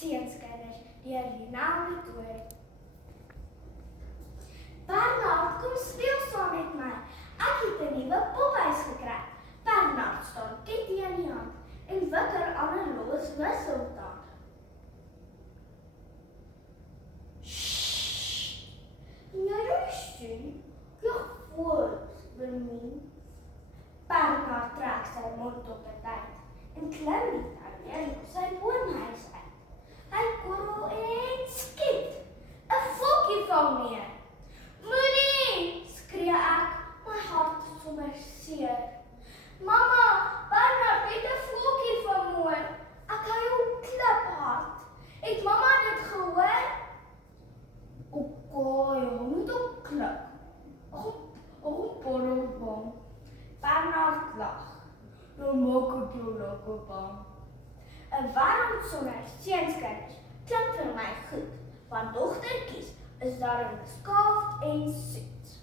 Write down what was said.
Seunskinders deur Lina Metoor. Bernard, kom speel saam met my. Ek het 'n nuwe pophuis gekry. Bernard staan ketty aan die hand en wikker aan 'n los wisseltand. Shh! Jy rustig. Jy voort, Wilmien. Bernard trek sy mond op 'n tyd en klim die tuin sy woonhuis uit. Hy korrel en skiet. 'n Voeltjie val neer. Moenie, skree ek, my hart is sommer seer. Mamma, Bernard het 'n voeltjie vermoor. Ek hou hom kliphard. Het mamma dit gehoor? Oké, moet ook klip. Borrelbom. Bernard lag. Nou maak ek jou lekker bang. 'n Warm sonder seunskinders klink vir my goed, want dogtertjies is daarom beskaafd en soet.